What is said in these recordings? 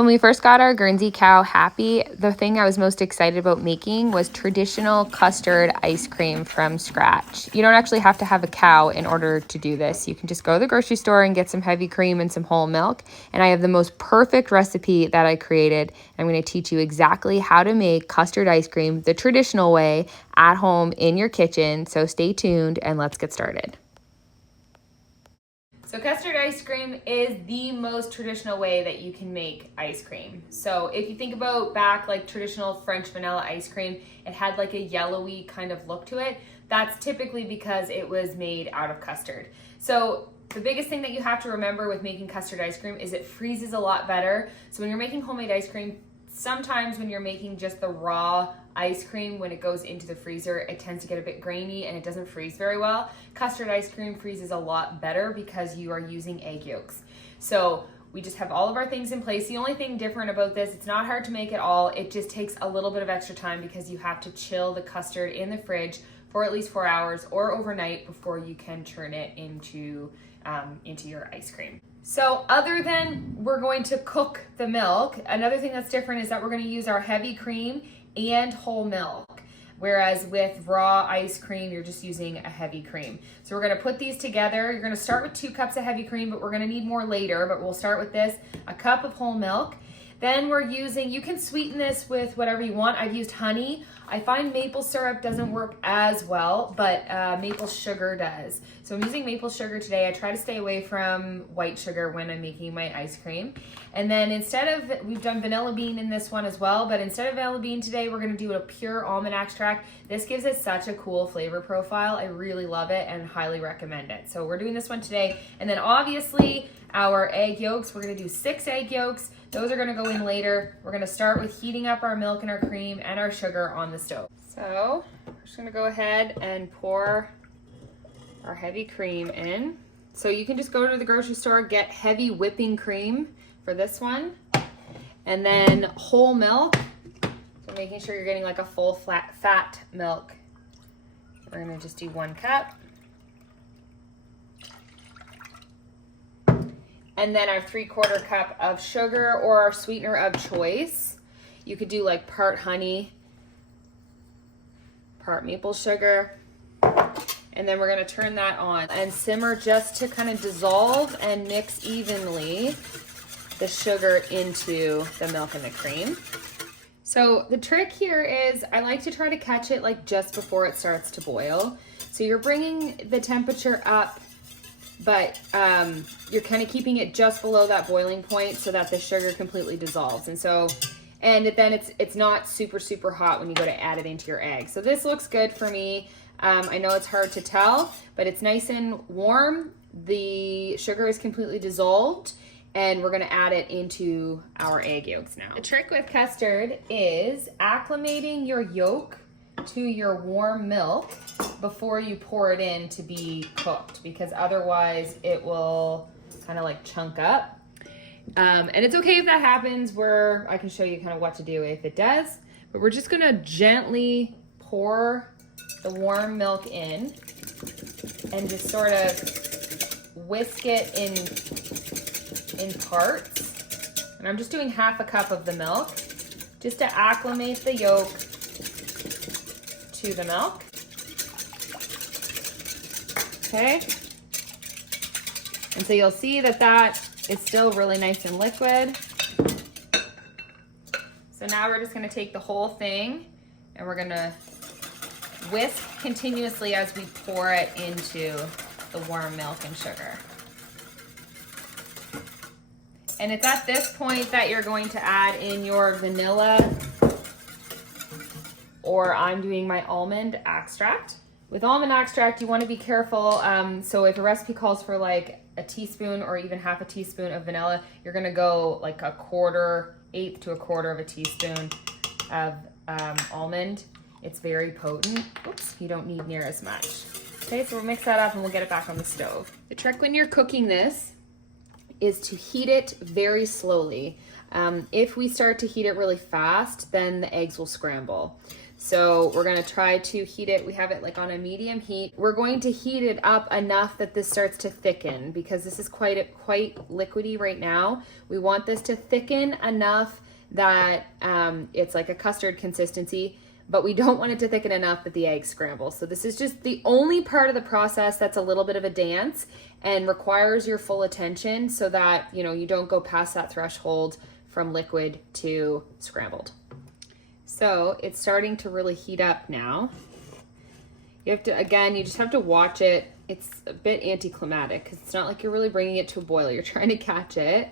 When we first got our Guernsey cow happy, the thing I was most excited about making was traditional custard ice cream from scratch. You don't actually have to have a cow in order to do this. You can just go to the grocery store and get some heavy cream and some whole milk. And I have the most perfect recipe that I created. I'm going to teach you exactly how to make custard ice cream the traditional way at home in your kitchen. So stay tuned and let's get started. So custard ice cream is the most traditional way that you can make ice cream. So if you think about back like traditional French vanilla ice cream, it had like a yellowy kind of look to it. That's typically because it was made out of custard. So the biggest thing that you have to remember with making custard ice cream is it freezes a lot better. So when you're making homemade ice cream, sometimes when you're making just the raw ice cream, when it goes into the freezer, it tends to get a bit grainy and it doesn't freeze very well. Custard ice cream freezes a lot better because you are using egg yolks. So we just have all of our things in place. The only thing different about this, it's not hard to make at all. It just takes a little bit of extra time because you have to chill the custard in the fridge for at least 4 hours or overnight before you can turn it into your ice cream. So other than we're going to cook the milk, another thing that's different is that we're going to use our heavy cream and whole milk. Whereas with raw ice cream, you're just using a heavy cream. So we're going to put these together. You're going to start with 2 cups of heavy cream, but we're going to need more later, but we'll start with this, a cup of whole milk. Then we're using, you can sweeten this with whatever you want. I've used honey. I find maple syrup doesn't work as well, but maple sugar does. So I'm using maple sugar today. I try to stay away from white sugar when I'm making my ice cream. And then instead of, we've done vanilla bean in this one as well, but instead of vanilla bean today, we're gonna do a pure almond extract. This gives it such a cool flavor profile. I really love it and highly recommend it. So we're doing this one today. And then obviously our egg yolks, we're gonna do 6 egg yolks. Those are gonna go in later. We're gonna start with heating up our milk and our cream and our sugar on the stove. So we're just gonna go ahead and pour our heavy cream in. So you can just go to the grocery store, get heavy whipping cream for this one. And then whole milk. So making sure you're getting like a full fat milk. We're gonna just do 1 cup. And then our 3/4 cup of sugar or our sweetener of choice. You could do like part honey, part maple sugar. And then we're gonna turn that on and simmer just to kind of dissolve and mix evenly the sugar into the milk and the cream. So the trick here is I like to try to catch it like just before it starts to boil. So you're bringing the temperature up, but you're kind of keeping it just below that boiling point so that the sugar completely dissolves. And then it's not super hot when you go to add it into your egg. So this looks good for me. I know it's hard to tell, but it's nice and warm. The sugar is completely dissolved and we're gonna add it into our egg yolks now. The trick with custard is acclimating your yolk to your warm milk before you pour it in to be cooked, because otherwise it will kind of like chunk up. And it's okay if that happens, where I can show you kind of what to do if it does, but we're just gonna gently pour the warm milk in and just sort of whisk it in parts. And I'm just doing 1/2 cup of the milk just to acclimate the yolk to the milk. Okay. And so you'll see that is still really nice and liquid. So now we're just gonna take the whole thing and we're gonna whisk continuously as we pour it into the warm milk and sugar. And it's at this point that you're going to add in your vanilla, or I'm doing my almond extract. With almond extract, you want to be careful. So if a recipe calls for like a teaspoon or even 1/2 teaspoon of vanilla, you're gonna go like 1/8 to 1/4 of a teaspoon of almond. It's very potent. Oops, you don't need near as much. Okay, so we'll mix that up and we'll get it back on the stove. The trick when you're cooking this is to heat it very slowly. If we start to heat it really fast, then the eggs will scramble. So we're gonna try to heat it. We have it like on a medium heat. We're going to heat it up enough that this starts to thicken, because this is quite liquidy right now. We want this to thicken enough that it's like a custard consistency, but we don't want it to thicken enough that the eggs scramble. So this is just the only part of the process that's a little bit of a dance and requires your full attention, so that, you know, you don't go past that threshold from liquid to scrambled. So it's starting to really heat up now. You have to, again, you just have to watch it. It's a bit anticlimactic because it's not like you're really bringing it to a boil. You're trying to catch it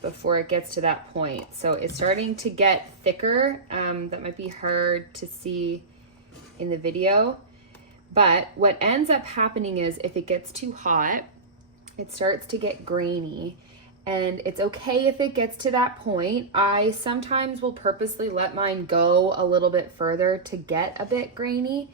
before it gets to that point. So it's starting to get thicker. That might be hard to see in the video. But what ends up happening is if it gets too hot, it starts to get grainy. And it's okay if it gets to that point. I sometimes will purposely let mine go a little bit further to get a bit grainy,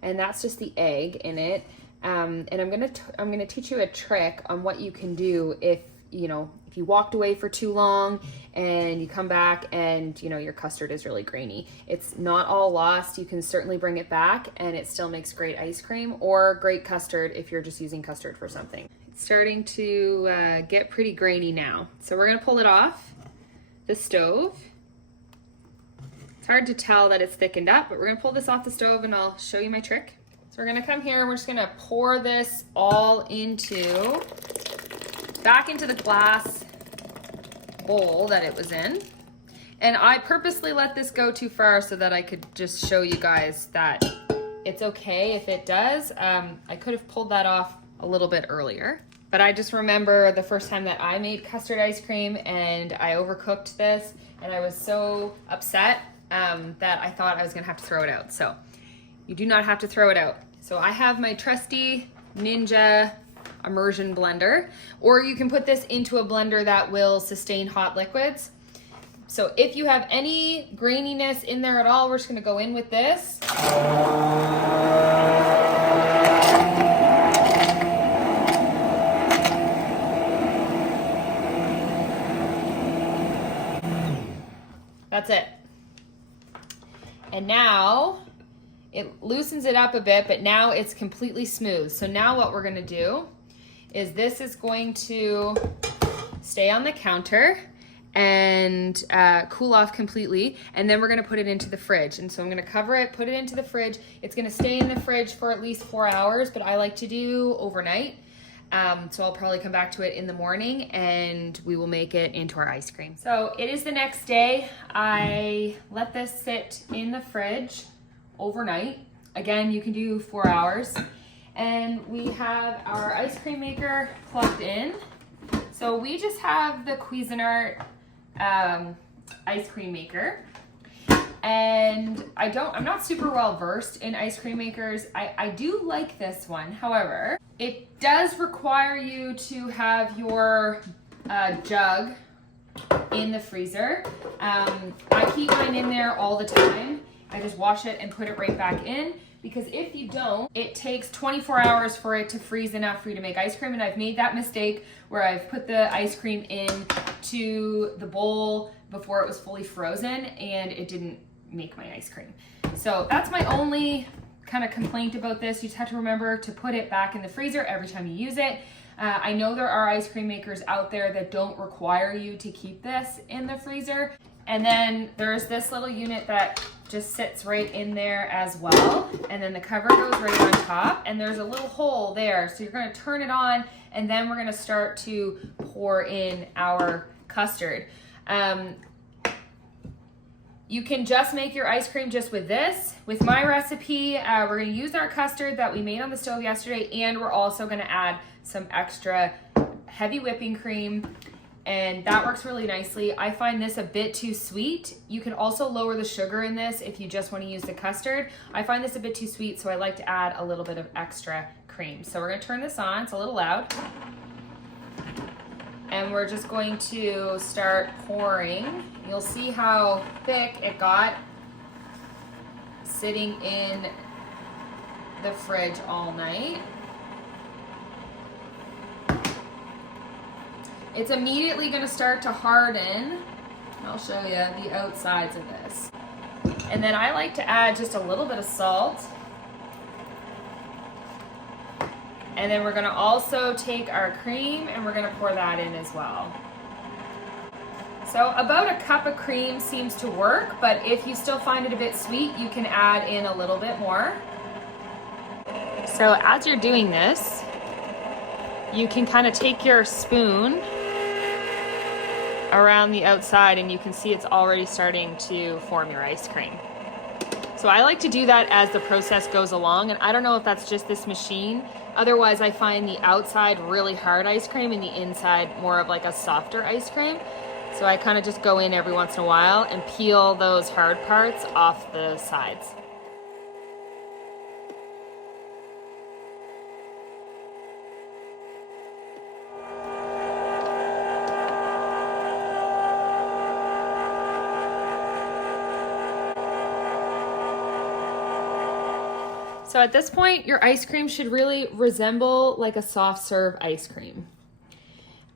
and that's just the egg in it. And I'm gonna teach you a trick on what you can do if you walked away for too long and you come back and your custard is really grainy. It's not all lost. You can certainly bring it back and it still makes great ice cream or great custard if you're just using custard for something. It's starting to get pretty grainy now. So we're gonna pull it off the stove. It's hard to tell that it's thickened up, but we're gonna pull this off the stove and I'll show you my trick. So we're gonna come here and we're just gonna pour this all back into the glass bowl that it was in. And I purposely let this go too far so that I could just show you guys that it's okay if it does. I could have pulled that off a little bit earlier, but I just remember the first time that I made custard ice cream and I overcooked this and I was so upset that I thought I was gonna have to throw it out. So you do not have to throw it out. So I have my trusty Ninja immersion blender, or you can put this into a blender that will sustain hot liquids. So if you have any graininess in there at all, we're just gonna go in with this. That's it. And now it loosens it up a bit, but now it's completely smooth. So now what we're gonna do is this is going to stay on the counter and cool off completely, and then we're gonna put it into the fridge. And so I'm gonna cover it, put it into the fridge. It's gonna stay in the fridge for at least 4 hours, but I like to do overnight. So I'll probably come back to it in the morning and we will make it into our ice cream. So it is the next day. I let this sit in the fridge overnight. Again, you can do 4 hours. And we have our ice cream maker plugged in. So we just have the Cuisine ice cream maker. And I'm not super well versed in ice cream makers. I do like this one. However, it does require you to have your jug in the freezer. I keep mine in there all the time. I just wash it and put it right back in, because if you don't, it takes 24 hours for it to freeze enough for you to make ice cream. And I've made that mistake where I've put the ice cream into the bowl before it was fully frozen and it didn't make my ice cream. So that's my only kind of complaint about this. You just have to remember to put it back in the freezer every time you use it. I know there are ice cream makers out there that don't require you to keep this in the freezer. And then there's this little unit that just sits right in there as well. And then the cover goes right on top and there's a little hole there. So you're gonna turn it on and then we're gonna start to pour in our custard. You can just make your ice cream just with this. With my recipe, we're gonna use our custard that we made on the stove yesterday, and we're also gonna add some extra heavy whipping cream, and that works really nicely. I find this a bit too sweet. You can also lower the sugar in this if you just wanna use the custard. I find this a bit too sweet, so I like to add a little bit of extra cream. So we're gonna turn this on, it's a little loud. And we're just going to start pouring. You'll see how thick it got sitting in the fridge all night. It's immediately gonna start to harden. I'll show you the outsides of this. And then I like to add just a little bit of salt. And then we're gonna also take our cream and we're gonna pour that in as well. So about a cup of cream seems to work, but if you still find it a bit sweet, you can add in a little bit more. So as you're doing this, you can kind of take your spoon around the outside and you can see it's already starting to form your ice cream. So I like to do that as the process goes along, and I don't know if that's just this machine. Otherwise, I find the outside really hard ice cream and the inside more of like a softer ice cream. So I kind of just go in every once in a while and peel those hard parts off the sides. So at this point, your ice cream should really resemble like a soft serve ice cream.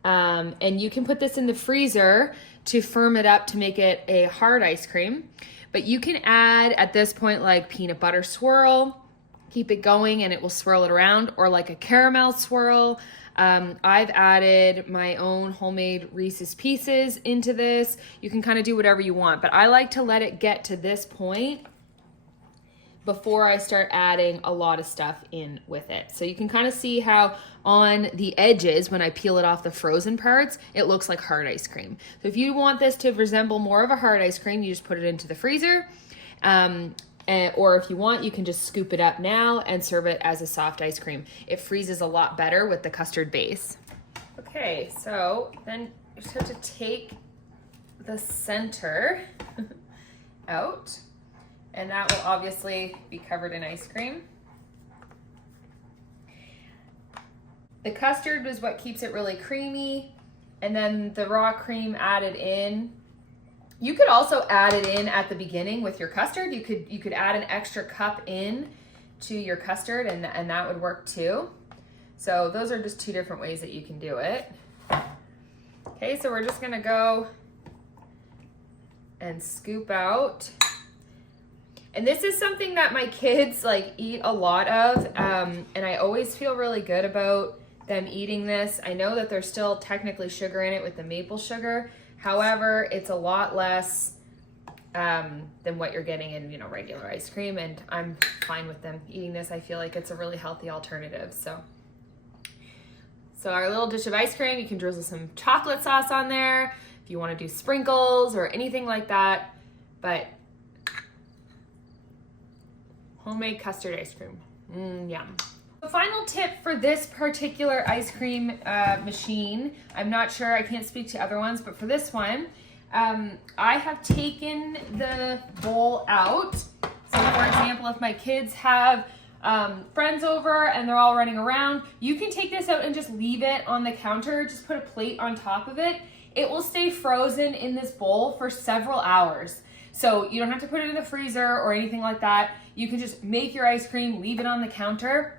And you can put this in the freezer to firm it up to make it a hard ice cream. But you can add at this point like peanut butter swirl, keep it going and it will swirl it around, or like a caramel swirl. I've added my own homemade Reese's Pieces into this. You can kind of do whatever you want, but I like to let it get to this point before I start adding a lot of stuff in with it. So you can kind of see how on the edges, when I peel it off the frozen parts, it looks like hard ice cream. So if you want this to resemble more of a hard ice cream, you just put it into the freezer. Or if you want, you can just scoop it up now and serve it as a soft ice cream. It freezes a lot better with the custard base. Okay, so then you just have to take the center out. And that will obviously be covered in ice cream. The custard is what keeps it really creamy. And then the raw cream added in. You could also add it in at the beginning with your custard. You could add an extra cup in to your custard and that would work too. So those are just two different ways that you can do it. Okay, so we're just gonna go and scoop out. And this is something that my kids like eat a lot of, and I always feel really good about them eating this. I know that there's still technically sugar in it with the maple sugar. However, it's a lot less than what you're getting in, you know, regular ice cream, and I'm fine with them eating this. I feel like it's a really healthy alternative. So our little dish of ice cream, you can drizzle some chocolate sauce on there if you want to do sprinkles or anything like that. But homemade custard ice cream. Yum. The final tip for this particular ice cream machine, I'm not sure, I can't speak to other ones, but for this one, I have taken the bowl out. So for example, if my kids have friends over and they're all running around, you can take this out and just leave it on the counter, just put a plate on top of it. It will stay frozen in this bowl for several hours. So you don't have to put it in the freezer or anything like that. You can just make your ice cream, leave it on the counter,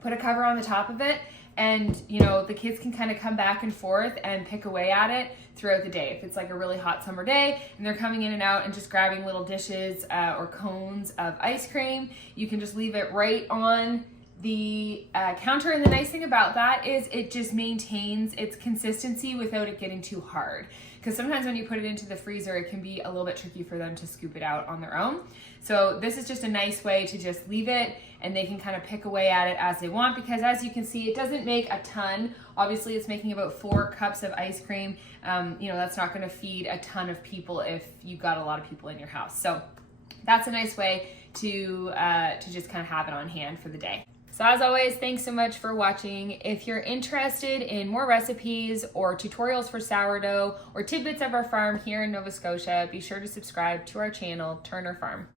put a cover on the top of it, and you know, the kids can kind of come back and forth and pick away at it throughout the day. If it's like a really hot summer day and they're coming in and out and just grabbing little dishes or cones of ice cream, you can just leave it right on the counter. And the nice thing about that is it just maintains its consistency without it getting too hard. Because sometimes when you put it into the freezer, it can be a little bit tricky for them to scoop it out on their own. So this is just a nice way to just leave it and they can kind of pick away at it as they want, because as you can see, it doesn't make a ton. Obviously, it's making about 4 cups of ice cream. You know, that's not gonna feed a ton of people if you've got a lot of people in your house. So that's a nice way to just kind of have it on hand for the day. So as always, thanks so much for watching. If you're interested in more recipes or tutorials for sourdough or tidbits of our farm here in Nova Scotia, be sure to subscribe to our channel, Turner Farm.